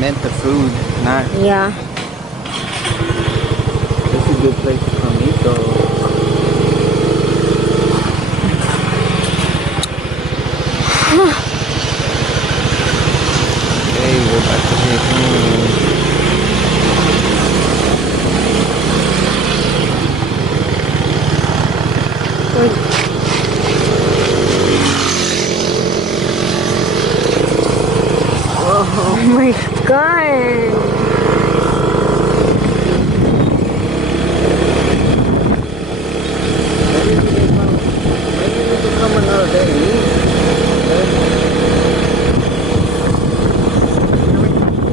meant the food, not. Yeah. This is a good place to come eat though. Okay, we're about to head home. Oh my god. Maybe we can come another day and eat.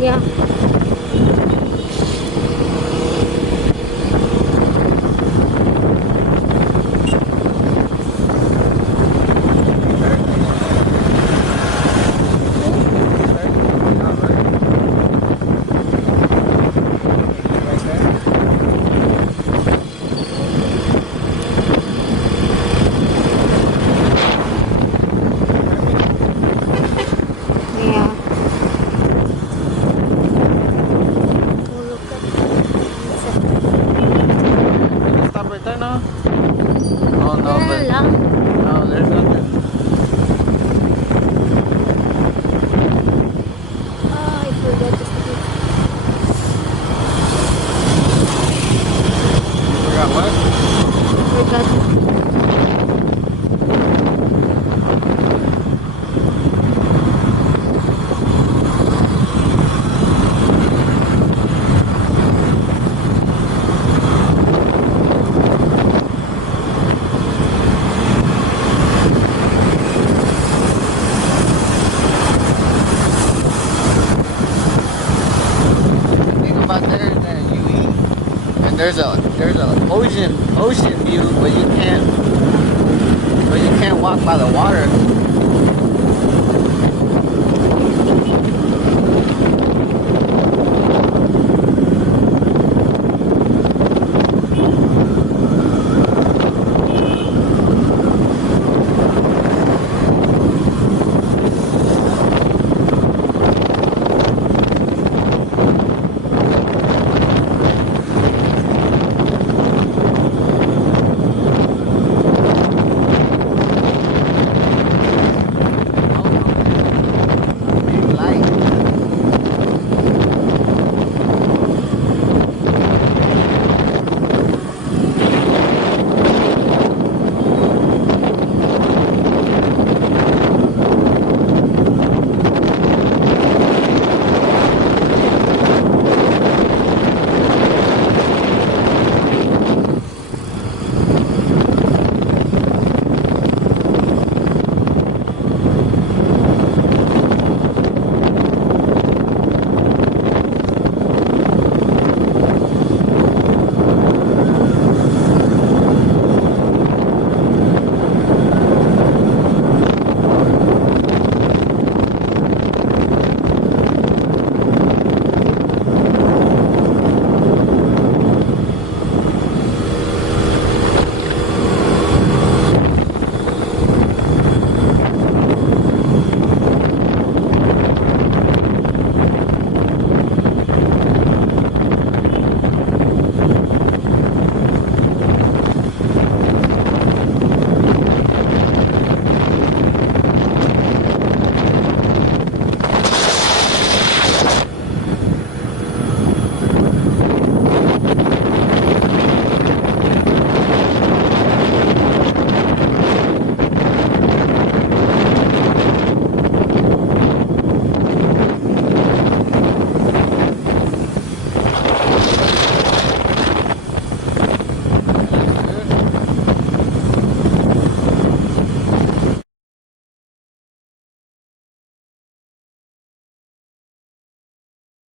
Yeah. Yeah. Stop right there now. Oh no, Wala but lang. no, there's nothing. Oh, I forgot to speak. You forgot what? Forgot. The thing about there is that you eat, and there's a ocean view, but you can't walk by the water.